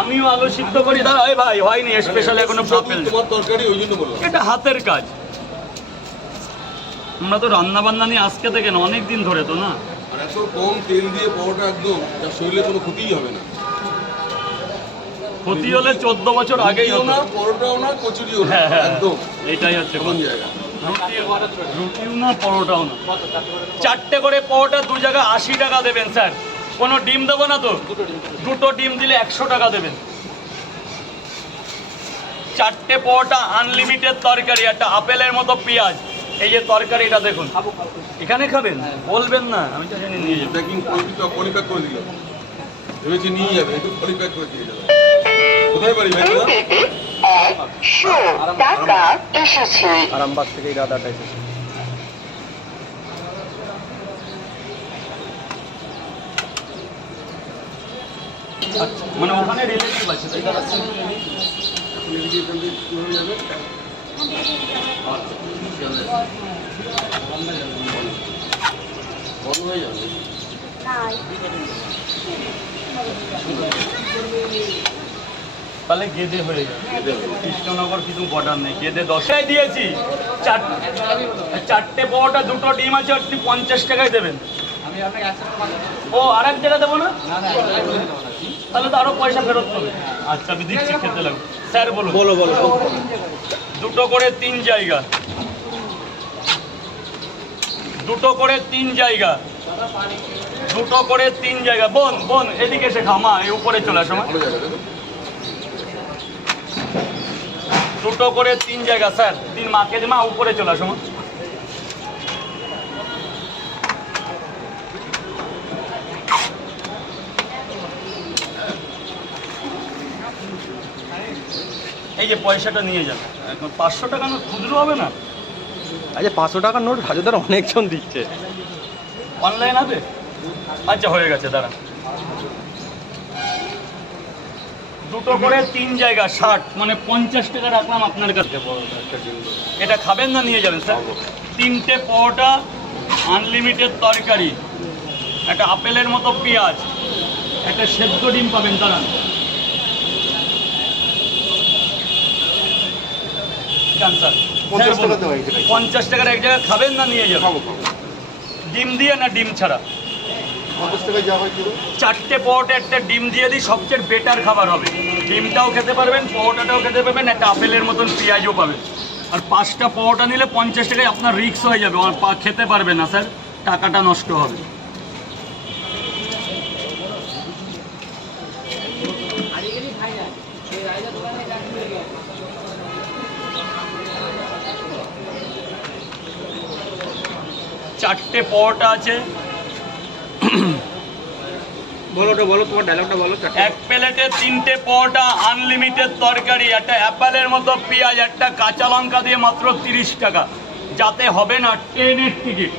আমিও আলু সিদ্ধ করি দাদা। ভাই হয়নি স্পেশাল এখনো আপেল তোমার তরকারি ওই জন্য বললাম এটা হাতের কাজ। আমরা তো রান্না বান্না নিয়ে আজকে থেকে না, অনেক দিন ধরে তো না। আর এত কম তেল দিয়ে পরোটা একদম তার শরীরে কোনো ক্ষতিই হবে না। ক্ষতি হলে 14 বছর আগেই হতো না, পরোটাও না, কচুরিও না, একদম এটাই হচ্ছে কোন জায়গা। রুটিও না, পরোটাও না। 4টে করে পরোটা 2 জায়গায় 80 টাকা দেবেন স্যার। কোনো ডিম দেবো না তো? দুটো ডিম দিলে 100 টাকা দেবেন। 4টে পরোটা, আনলিমিটেড তরকারি, একটা আপেলের মতো পেঁয়াজ। এই যে তরকারিটা দেখুন, এখানে খাবেন বলবেন না, আমি তো জানি নিয়ে যাবো। প্যাকিং পলিপ্যাক করে দিল, ভেবেছি নিয়ে যাবে, একটু পলিপ্যাক করে দিয়ে যাবে। কোথায় বাড়ি ভাই? আরামবাগ থেকে এই দাদাটা এসেছে। আচ্ছা, মানে ওখানে রিলেটিভ আছে তাই দাদা? বন্ধ হয়ে যাবে। তাহলে গেদে হয়ে যাবে। কৃষ্ণনগর কিছু বর্ডার নেই, গেদে 10টায় দিয়েছি। 4টে পরোটা, 2টো ডিম আছে, 50 টাকায় দেবেন। ও আর এক জায়গায় দেবো না? তাহলে তো আরো পয়সা ফেরত হবে। আচ্ছা আমি দিচ্ছি, খেতে লাগবে। স্যার বলুন। বলো। 2টো করে 3 জায়গা, 2টো করে 3 জায়গা, 2টো করে 3 জায়গা। বোন এদিকে এসে খামা, এই উপরে চলে আসো। 2টো করে 3 জায়গা স্যার। 3 মাকে মা উপরে চলে আসো। এই যে পয়সাটা নিয়ে যাবে। এখন 500 টাকা নোট খুচরো হবে না? আচ্ছা 500 টাকার নোট হাজার অনেকজন দিচ্ছে। অনলাইন হবে? আচ্ছা হয়ে গেছে, দাঁড়ান। 2টো করে 3 জায়গা 60, মানে 50 টাকা রাখলাম আপনার কাছে। এটা খাবেন না নিয়ে যাবেন স্যার? 3টে পরোটা, আনলিমিটেড তরকারি, একটা আপেলের মতো পেঁয়াজ, একটা সেদ্ধ ডিম পাবেন, দাঁড়ান। স্যার 50 টাকার এক জায়গায় খাবেন না নিয়ে যাবেন? ডিম দিয়ে না ডিম ছাড়া? 4টে পরোটা, একটা ডিম দিয়ে দিই, সবচেয়ে বেটার খাবার হবে। ডিমটাও খেতে পারবেন, পরোটাটাও খেতে পারবেন, একটা আপেলের মতন পেঁয়াজও পাবেন। আর 5টা পরোটা নিলে 50 টাকায় আপনার রিক্স হয়ে যাবে, খেতে পারবেন না স্যার, টাকাটা নষ্ট হবে। চারটে পরোটা আছে। বলো তোমার ডায়লগটা বলো। এক প্লেটে 3টে পরোটা, আনলিমিটেড তরকারি, একটা অ্যাপেলের মতো পেঁয়াজ, একটা কাঁচা লঙ্কা দিয়ে মাত্র 30 টাকা। যাতে হবে না ট্রেনের টিকিট।